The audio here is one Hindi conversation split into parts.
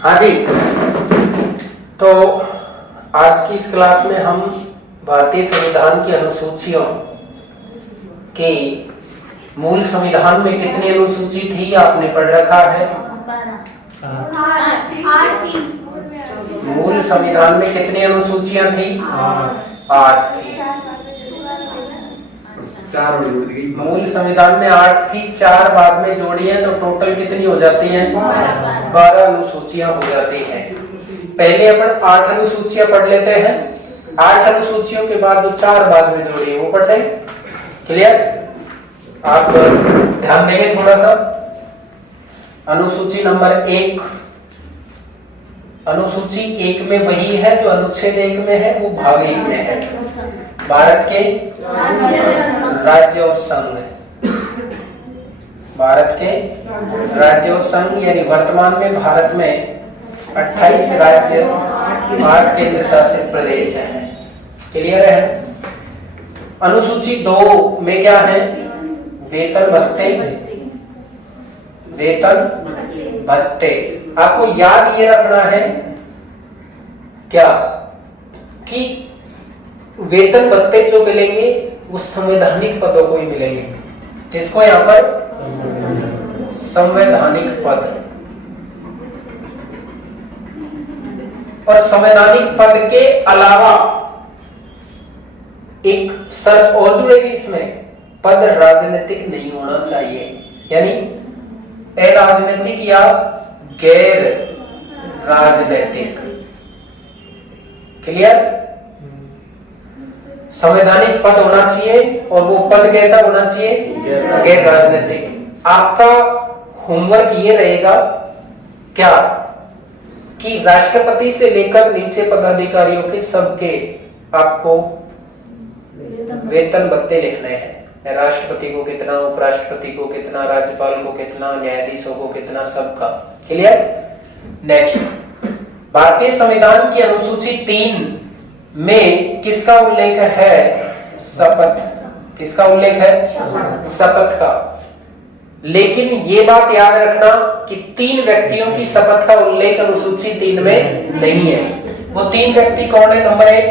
हाँ जी, तो आज की इस क्लास में हम भारतीय संविधान की अनुसूचियों के मूल संविधान में कितनी अनुसूची थी आपने पढ़ रखा है। मूल संविधान में कितनी अनुसूचियां थी? 8 थी। मूल संविधान में 8 थी, 4 बाद में जोड़ी है तो टोटल कितनी हो जाती है? 12 अनुसूचियां हो जाती हैं। पहले अपन 8 अनुसूचियां पढ़ लेते हैं, 8 अनुसूचियों के बाद जो 4 बाद में जोड़ी है वो पढ़ लें। क्लियर? आप ध्यान देंगे थोड़ा सा। अनुसूची नंबर 1, अनुसूची 1 में वही है जो अनुच्छेद 1 में है, वो भाग 1 में है। भारत के राज्य और संघ, भारत के राज्य और संघ यानी वर्तमान में भारत में 28 राज्य, 8 केंद्र शासित प्रदेश हैं। क्लियर है? अनुसूची 2 में क्या है? वेतन भत्ते, वेतन भत्ते। आपको याद ये रखना है क्या कि वेतन भत्ते जो मिलेंगे वो संवैधानिक पदों को ही मिलेंगे। किसको? यहाँ पर संवैधानिक पद। और संवैधानिक पद के अलावा एक शर्त और जुड़ेगी इसमें, पद राजनीतिक नहीं होना चाहिए, यानी अराजनीतिक या गैर राजनीतिक। क्लियर? संवैधानिक पद होना चाहिए और वो पद कैसा होना चाहिए? गैर राजनीतिक। आपका होमवर्क ये रहेगा क्या कि राष्ट्रपति से लेकर नीचे पदाधिकारियों के सबके आपको वेतन भत्ते लिखने हैं। राष्ट्रपति को कितना, उपराष्ट्रपति को कितना, राज्यपाल को कितना, न्यायाधीशों को कितना, सबका। क्लियर? नेक्स्ट, भारतीय संविधान की अनुसूची 3 में किसका उल्लेख है? शपथ। किसका उल्लेख है? शपथ का। लेकिन ये बात याद रखना कि 3 व्यक्तियों की शपथ का उल्लेख अनुसूची 3 में नहीं है। वो 3 व्यक्ति कौन है? नंबर 1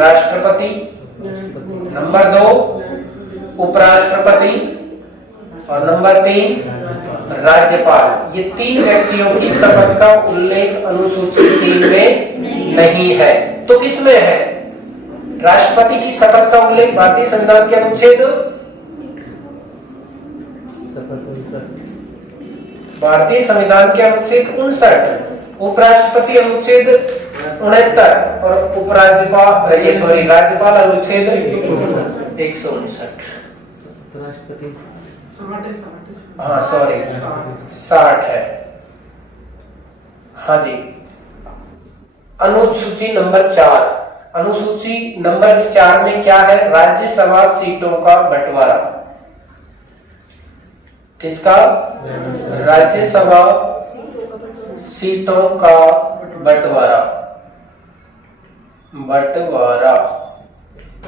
राष्ट्रपति, नंबर 2 उपराष्ट्रपति और नंबर 3 राज्यपाल। ये 3 व्यक्तियों की शपथ का उल्लेख अनुसूची 3 में नहीं है। तो किसमें है? राष्ट्रपति की शपथ का उल्लेख भारतीय संविधान के अनुच्छेद, भारतीय संविधान के अनुच्छेद 59, उपराष्ट्रपति अनुच्छेद 69 और उपराज्यपाल राज्यपाल अनुच्छेद 159। हाँ सॉरी 60 है। हाँ जी। अनुसूची नंबर 4, अनुसूची नंबर 4 में क्या है? राज्यसभा सीटों का बंटवारा। किसका? राज्यसभा सीटों का बंटवारा। बंटवारा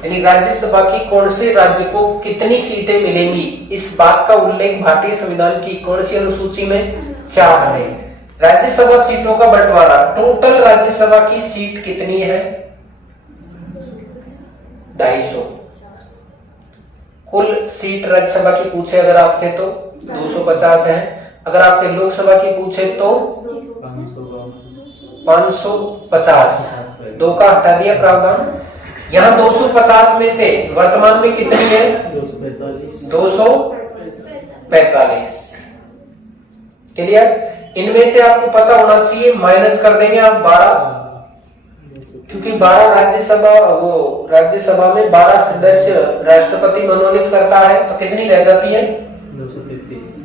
यानी राज्यसभा की कौन से राज्य को कितनी सीटें मिलेंगी, इस बात का उल्लेख भारतीय संविधान की कौन सी अनुसूची में? 4 में। राज्यसभा सीटों का बंटवारा। टोटल राज्यसभा की सीट कितनी है? 250। कुल सीट राज्यसभा की पूछे अगर आपसे तो 250 है। अगर आपसे लोकसभा की पूछे तो 550। 2 का हटा दिया प्रावधान। यहाँ 250 में से वर्तमान में कितनी है? 245। क्लियर? इनमें से आपको पता होना चाहिए, माइनस कर देंगे आप 12, क्योंकि 12 राज्यसभा में 12 सदस्य राष्ट्रपति मनोनीत करता है, तो कितनी रह जाती है?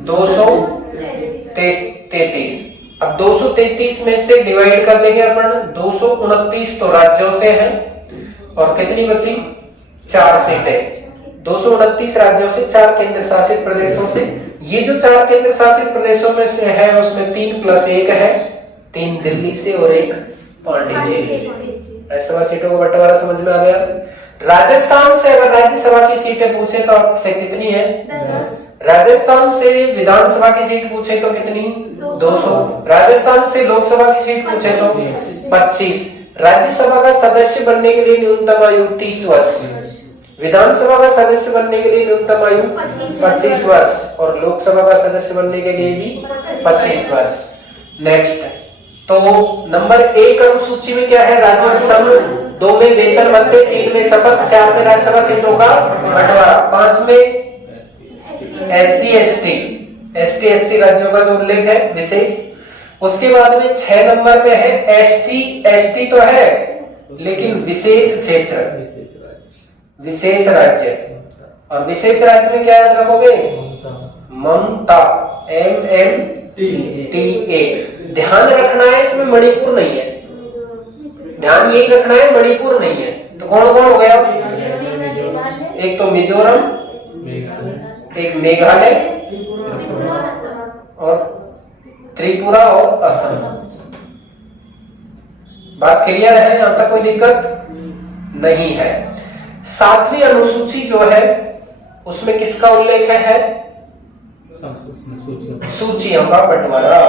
233। अब 233 में से डिवाइड कर देंगे अपन, 229 तो राज्यों से है और कितनी बची? 4 सीटें। 229 राज्यों से, 4 केंद्र शासित प्रदेशों से। ये जो 4 केंद्र शासित प्रदेशों में से है उसमें 3 + 1 है, 3 दिल्ली से और 1 पांडिचेरी। राज्यसभा सीटों का बंटवारा समझ में आ गया? राजस्थान से अगर राज्यसभा की सीटें पूछे तो आपसे कितनी है? राजस्थान से विधानसभा की सीट पूछे तो कितनी? 200। राजस्थान से लोकसभा की सीट पूछे तो 25। राज्यसभा का सदस्य बनने के लिए न्यूनतम आयु 30 वर्ष। विधानसभा का सदस्य बनने के लिए न्यूनतम आयु 25 वर्ष और लोकसभा का सदस्य बनने के लिए भी 25 वर्ष। नेक्स्ट, तो नंबर 1 अनुसूची में क्या है? राज्य और संघ। 2 में वेतन भत्ते, 3 में शपथ, 4 में राज्यसभा सीटों का बंटवारा, 5 में SC ST राज्यों का जो उल्लेख है विशेष। उसके बाद में 6 नंबर में है ST तो है लेकिन विशेष क्षेत्र, विशेष राज्य। और विशेष राज्य में क्या याद रखोगे? ममता, MMTA। ध्यान रखना है इसमें मणिपुर नहीं है, ध्यान यही रखना है मणिपुर नहीं है। तो कौन कौन हो गया? एक तो मिजोरम, एक मेघालय और त्रिपुरा और असम। बात क्लियर है? यहां तक कोई दिक्कत नहीं है। 7वीं अनुसूची जो है उसमें किसका उल्लेख है? सूचियों का बंटवारा।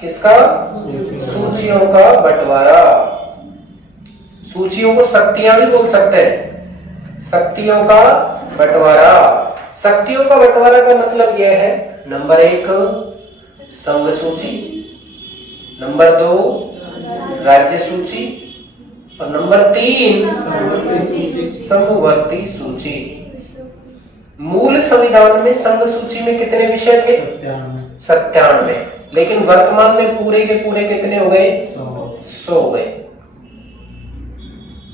किसका? सूचियों का बंटवारा। सूचियों को शक्तियां भी बोल सकते हैं। शक्तियों का बंटवारा। शक्तियों का बंटवारा का मतलब यह है, नंबर 1 संघ सूची, नंबर 2 राज्य सूची और नंबर 3 समवर्ती सूची। मूल संविधान में संघ सूची में कितने विषय थे? 97। लेकिन वर्तमान में पूरे के पूरे कितने हो गए? 100 हो गए।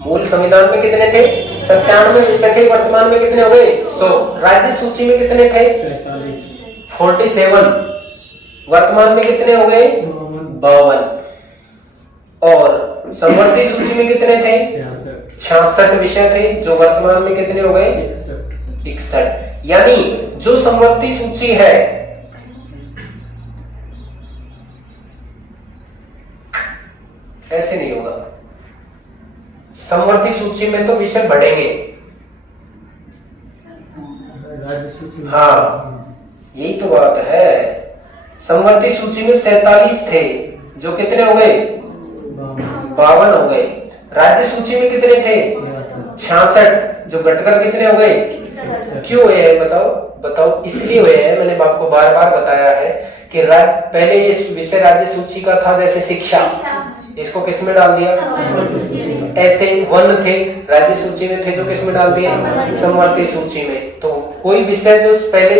मूल संविधान में कितने थे? 97 विषय थे, वर्तमान में कितने हो गए? 100। राज्य सूची में कितने थे? 47। वर्तमान में कितने हो गए? 52। और समवर्ती सूची में कितने थे? 66 विषय थे, जो वर्तमान में कितने हो गए? 61। यानी जो समवर्ती सूची है ऐसे नहीं होगा। समवर्ती सूची में तो विषय बढ़ेंगे। हाँ, यही तो बात है। समवर्ती सूची में 47 थे, जो कितने हो गए? 52 हो गए। राज्य सूची में कितने थे? 66, जो घटकर कितने हो गए? क्यों हुए हैं बताओ? इसलिए हुए हैं, मैंने आपको बार बार बताया है कि पहले ये विषय राज्य सूची का था, जैसे शिक्षा, इसको किस में डाल दिया? ऐसे वन थे राज्य सूची में थे, जो किस में डाल दिए? समवर्ती सूची में। तो कोई विषय जो पहले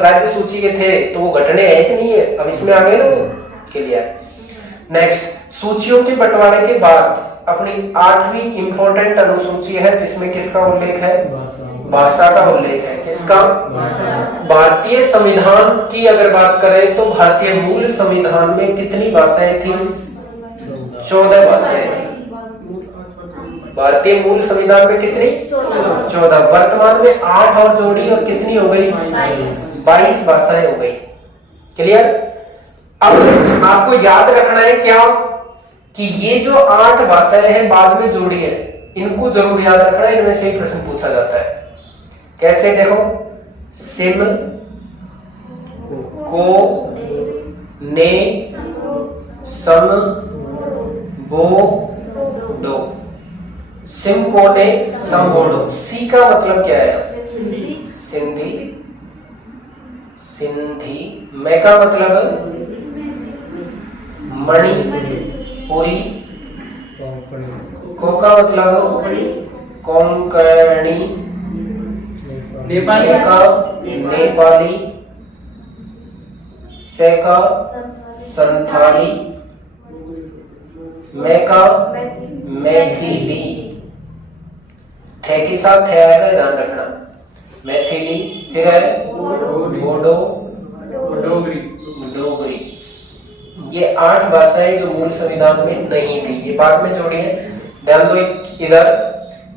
राज्य सूची के थे तो वो घटने है कि नहीं है? अब इसमें आ गए ना, क्लियर। नेक्स्ट, सूचियों के बंटवारे के बाद अपनी 8वीं इंपॉर्टेंट अनुसूची है, जिसमें किसका उल्लेख है? भाषा का उल्लेख है। किसका? भारतीय संविधान की अगर बात करें तो भारतीय मूल संविधान में कितनी भाषाएं थी? 14 भाषाएं थी। भारतीय मूल संविधान में कितनी? 14। वर्तमान में 8 और जोड़ी और कितनी हो गई? 22 भाषाएं हो गई। क्लियर? अब आपको याद रखना है क्या कि ये जो 8 भाषाएं हैं बाद में जोड़ी है, इनको जरूर याद रखना है, इनमें से ही प्रश्न पूछा जाता है। कैसे? देखो, सिम, को, ने, सम, बो, डो। सिम, को, ने, सम, बो, डो। सी का मतलब क्या है? सिंधी। सिंधी। मैं का मतलब मणि पुरी। को का मतलब कोंकणी। नेपाली का नेपाली। से का संथाली। मैं का मैथिली। थे के साथ थे आएगा, ध्यान रखना। मैथिली, फिर है बोडो, डोगरी। ये 8 भाषाएं जो मूल संविधान में नहीं थी, ये बाद में जोड़ी है। ध्यान दो, इधर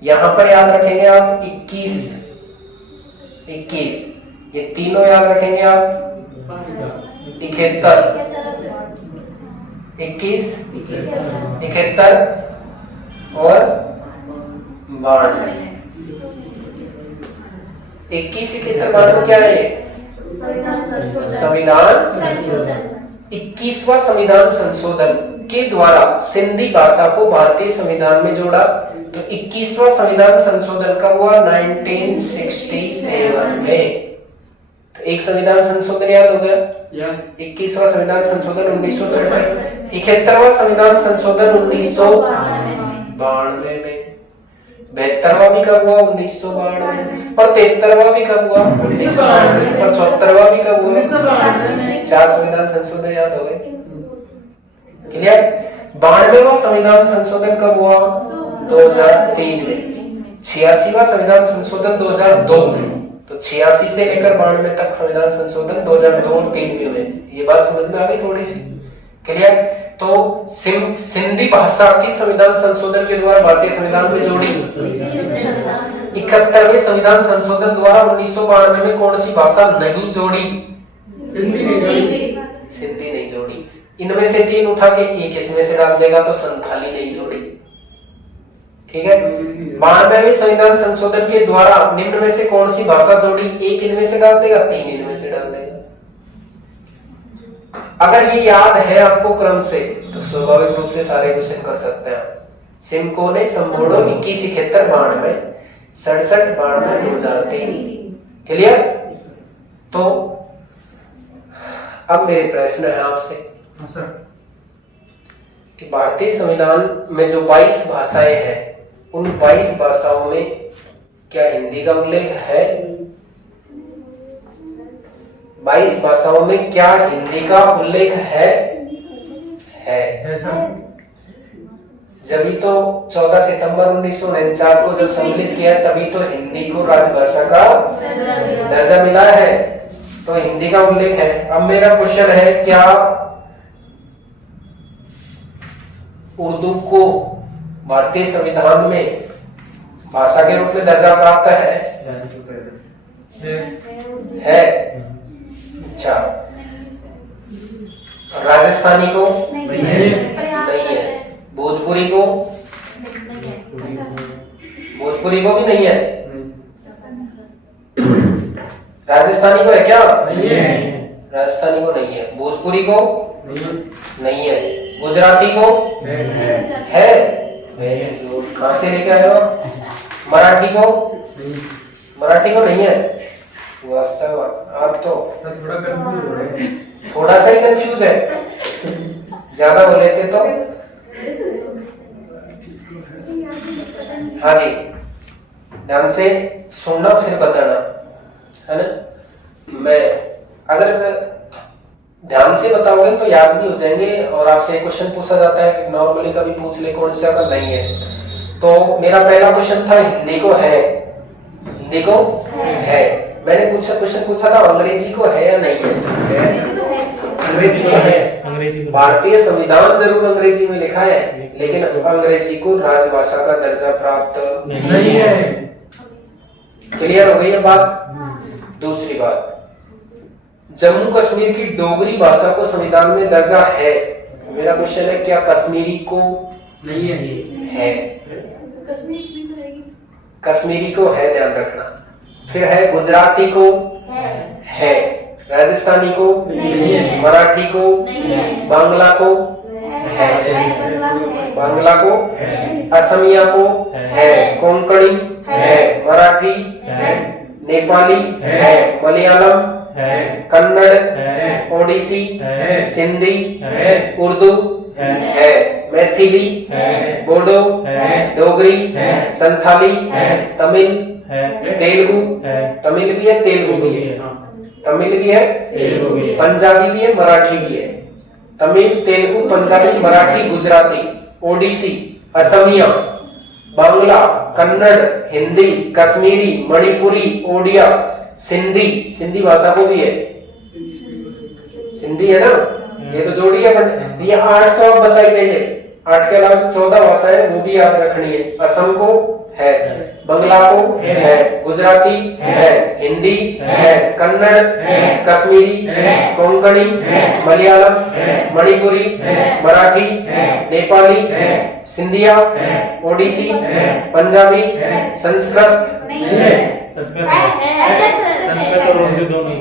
यहां पर याद रखेंगे आप 21, ये तीनों याद रखेंगे आप 71, 21, 71 और 92। 21, 71, 92 क्या है? संविधान 21वां संविधान संशोधन के द्वारा सिंधी भाषा को भारतीय संविधान में जोड़ा। तो 21वां संविधान संशोधन कब हुआ? 1967 में। तो एक संविधान संशोधन याद हो गया। यस। 21वां संविधान संशोधन 1963। 71वां संविधान संशोधन 1992 में। 72वां भी कब हुआ? 1992। और 73वां भी कब हुआ? 1992। और 74वां भी कब हुआ? 1992 में। 4 संविधान संशोधन याद हो गए। क्लियर? 92वां संविधान संशोधन कब हुआ? 2003 में। 86वां संविधान संशोधन 2002 में। तो 86 से लेकर 92 तक संविधान संशोधन 2002 और 3 में हुए। ये बात समझ में आ गई थोड़ी सी? क्लियर? तो सिंधी भाषा की संविधान संशोधन के द्वारा भारतीय संविधान में जोड़ी। 71वें संविधान संशोधन द्वारा 1992 में कौन सी भाषा नहीं जोड़ी? सिंधी नहीं जोड़ी। इनमें से 3 उठा के एक इसमें से डाल देगा तो संथाली नहीं जोड़ी। ठीक है। 92वें संविधान संशोधन के द्वारा निम्न में से कौन सी भाषा जोड़ी? एक इनमें से डाल देगा, 3 इनमें से डाल देगा। अगर ये याद है आपको क्रम से तो स्वाभाविक रूप से सारे क्वेश्चन कर सकते हैं। सिमको ने संबोधो 21 71 92 67 92 2003। क्लियर? तो अब मेरे प्रश्न है आपसे कि भारतीय संविधान में जो 22 भाषाएं हैं उन 22 भाषाओं में क्या हिंदी का उल्लेख है? 22 भाषाओं में क्या हिंदी का उल्लेख है? जब तो 14 सितंबर 1949 को जब सम्मिलित किया तभी तो हिंदी को राजभाषा का दर्जा मिला है। तो हिंदी का उल्लेख है। अब मेरा क्वेश्चन है, क्या उर्दू को भारतीय संविधान में भाषा के रूप में दर्जा प्राप्त है? अच्छा। राजस्थानी को नहीं है। भोजपुरी को भी नहीं है। राजस्थानी को है क्या? नहीं है। राजस्थानी को नहीं है। भोजपुरी को नहीं है। गुजराती को है। कहां से लेके आए हो? मराठी को नहीं है। आप तो थोड़ा सा ही कंफ्यूज है, ज्यादा हो लेते तो। हाँ जी, ध्यान से सुनना फिर बताना, है ना? मैं अगर ध्यान से बताओगे तो याद भी हो जाएंगे। और आपसे क्वेश्चन पूछा जाता है नॉर्मली, कभी पूछ ले कौन सा, अगर नहीं है तो मेरा पहला क्वेश्चन था हिंदी को है। हिंदी को है। मैंने क्वेश्चन पूछा था अंग्रेजी को है या नहीं है? अंग्रेजी को है। भारतीय संविधान जरूर अंग्रेजी में लिखा है, लेकिन अंग्रेजी को राजभाषा का दर्जा प्राप्त नहीं है। क्लियर हो गई है बात? दूसरी बात, जम्मू कश्मीर की डोगरी भाषा को संविधान में दर्जा है। मेरा क्वेश्चन है, क्या कश्मीरी को नहीं है? कश्मीरी को है, ध्यान रखना। फिर है गुजराती को है। राजस्थानी को नहीं है। मराठी को बांग्ला को है। बांग्ला को असमिया को है। कोंकणी है। मराठी है। नेपाली है। मलयालम है। कन्नड़, ओडिसी, सिंधी, उर्दू है। मैथिली, बोडो, डोगरी, संथाली, तमिल, तेलुगु, तमिल भी है, तेलुगु भी है। तमिल भी है, पंजाबी भी है, मराठी भी है। तमिल, तेलुगु, पंजाबी, मराठी, गुजराती, ओडिसी, असमिया, बांग्ला, कन्नड़, हिंदी, कश्मीरी, मणिपुरी, ओडिया, सिंधी भाषा को भी है। सिंधी है ना? ये तो जोड़ी है, बट ये 8 तो आप बता ही देंगे। 8 के अलावा 14 भाषाएं वो भी याद रखनी है। असम को है, बंगला को है, गुजराती है, हिंदी है, कन्नड़, कश्मीरी, कोंकणी, मलयालम, मणिपुरी, मराठी, नेपाली, सिंधिया, ओडिसी, पंजाबी, संस्कृत संस्कृत और उर्दू दोनों ही।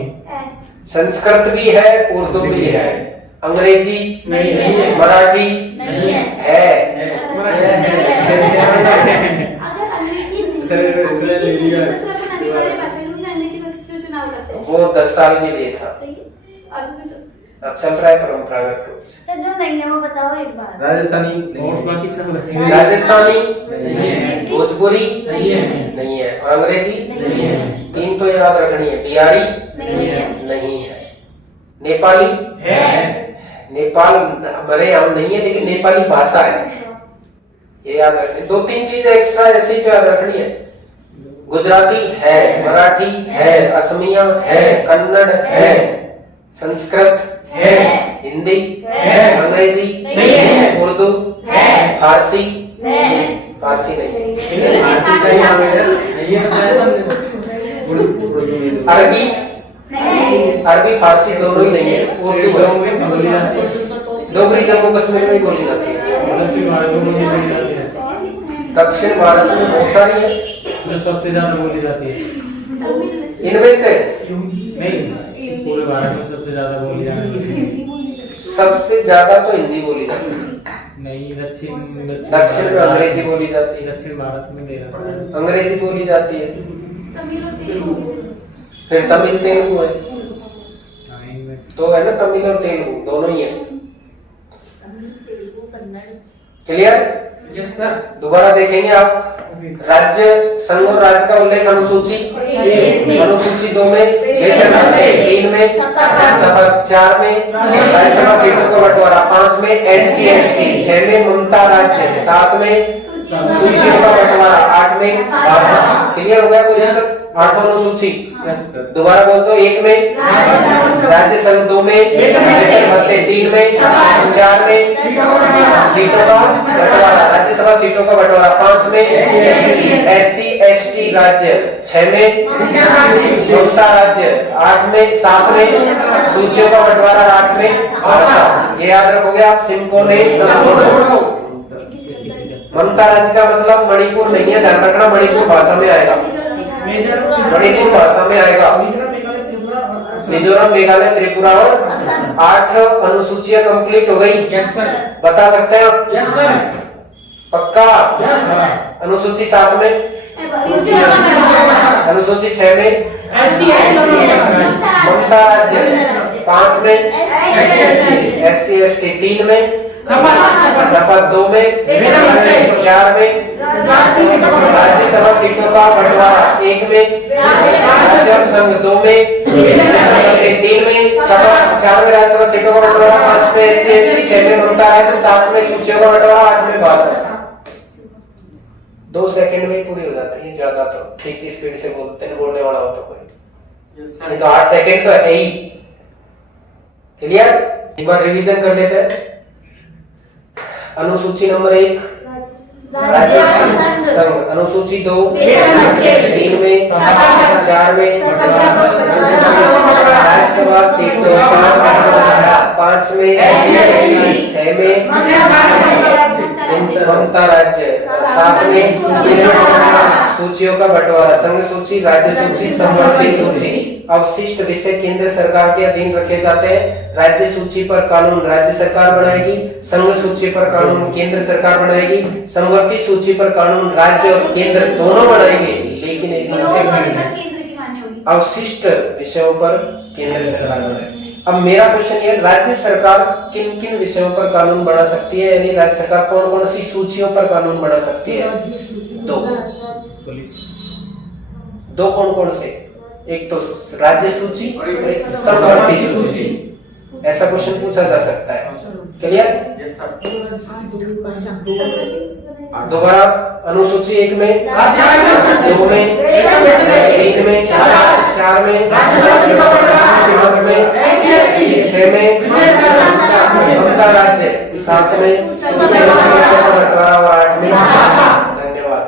संस्कृत भी है, उर्दू भी है, अंग्रेजी नहीं है, मराठी नहीं है, है, अगर अंग्रेजी नहीं है तो फिर अपन आने वाले भाषा में अंग्रेजी का क्यों चुनाव करते हैं? वो 10 साल के लिए था, सही है। अब चल रहा है परंपरागत रूप से। सर जो नहीं है वो बताओ एक बार। राजस्थानी और बाकी सब राजस्थानी नहीं है, भोजपुरी नहीं है, नहीं है, और अंग्रेजी नहीं है, 3 तो याद रखनी है, बिहारी नहीं है, नहीं है, नेपाली नेपाल हमारे यहाँ नहीं है लेकिन नेपाली भाषा है, ये याद रखनी। 2-3 चीजें एक्स्ट्रा ऐसे ही याद रखनी है। गुजराती है, मराठी है, असमिया है, कन्नड़ है, संस्कृत है, हिंदी है, अंग्रेजी नहीं है, उर्दू है, फारसी है, फारसी नहीं, फारसी का ही नाम है ये बताया था हमने। अरबी नहीं, अरबी फारसी दोनों ही नहीं है, उर्दू जम्मू है, में बोली जाती है, डोगरी जम्मू कश्मीर में बोली जाती है, दक्षिण भारत में बोली जाती है, दक्षिण भारत में बहुत सारी है, जो सबसे ज्यादा बोली जाती है। इनमें से नहीं, पूरे भारत में सबसे ज्यादा बोली जाने वाली सबसे ज्यादा तो हिंदी बोली जाती है, नहीं, दक्षिण में अंग्रेजी बोली जाती है, दक्षिण भारत में दे रहा है, अंग्रेजी बोली जाती है, फिर तमिल तेलुगु है, इनमें तो है ना तमिल और तेलुगु दोनों ही है। क्लियर? Yes sir. दोबारा देखेंगे आप, राज्य संघ और राज्य का उल्लेख अनुसूची अनुसूची 2 में, वेतन भत्ते 3 में, सभा 4 में, राज्यसभा सीटों का बंटवारा 5 में, SC ST 6 में, ममता राज्य 7 में, सूचियों का बंटवारा 8 में, भाषा। क्लियर हो गया कोई दिक्कत? 8वां अनुसूची दोबारा बोल दो, 1 में राज्य संघ 2 में, वेतन भत्ते 3 में, 4 में, सीटों का बंटवारा राज्यसभा सीटों का बंटवारा 5 में, SC ST राज्य 6 में, ममता राज्य 8 में, 7 में, सूचियों का बंटवारा 8 में, भाषा। ये याद रखोगे आप, सिंकोनेस ममता राज्य का मतलब मणिपुर नहीं है, ध्यान रखना, मणिपुर भाषा में आएगा, मणिपुर भाषा में आएगा, मिजोरम मेघालय त्रिपुरा और 8 अनुसूचियां कंप्लीट हो गई। Yes sir. बता सकते हैं आप? Yes sir. पक्का? Yes sir. अनुसूची 7 में, अनुसूची 6 में, ममता राज्य 5 में, SC ST 3 में, शपथ 2 में, 4 में, राज्यसभा सीटों का बंटवारा 1 में, राज्य संघ 2 में, 3 में, शपथ 4 में, राज्यसभा सीटों का बंटवारा 5 में, SC ST 6 में, ममता राज्य 7 में, सूचियों का बंटवारा 8 में, भाषा। 2 सेकंड में पूरी हो जाती है, ज्यादा तो ठीक स्पीड से बोलते हैं, बोलने वाला हो तो कोई नहीं, तो 8 सेकंड तो है ही। क्लियर? एक बार रिवीजन कर लेते हैं। अनुसूची नंबर 1 राज्य संघ, अनुसूची 2 3 में, 4 में, राज्यसभा सीटों का 5 में, 6 में, ममता राज्य 7 में, सूचियों का बंटवारा संघ सूची, राज्य सूची, समवर्ती सूची। अवशिष्ट विषय केंद्र सरकार के अधीन रखे जाते हैं। राज्य सूची पर कानून राज्य सरकार बनाएगी, संघ सूची पर कानून केंद्र सरकार बनाएगी, समवर्ती सूची पर कानून राज्य और केंद्र दोनों बनाएंगे, लेकिन एक अवशिष्ट विषयों पर केंद्र सरकार बनाएगी। अब मेरा क्वेश्चन ये, राज्य सरकार किन किन विषयों पर कानून बना सकती है, यानी राज्य सरकार कौन कौन सी सूचियों पर कानून बना सकती है? दो कौन कौन से? एक तो राज्य सूची, एक समवर्ती सूची। ऐसा क्वेश्चन पूछा जा सकता है। क्लियर? दोबारा, अनुसूची 1 में, 2 में, 3 में, 4 में, 5 में, 6 में, ममता राज्य 7 में, बंटवारा 8 में। धन्यवाद।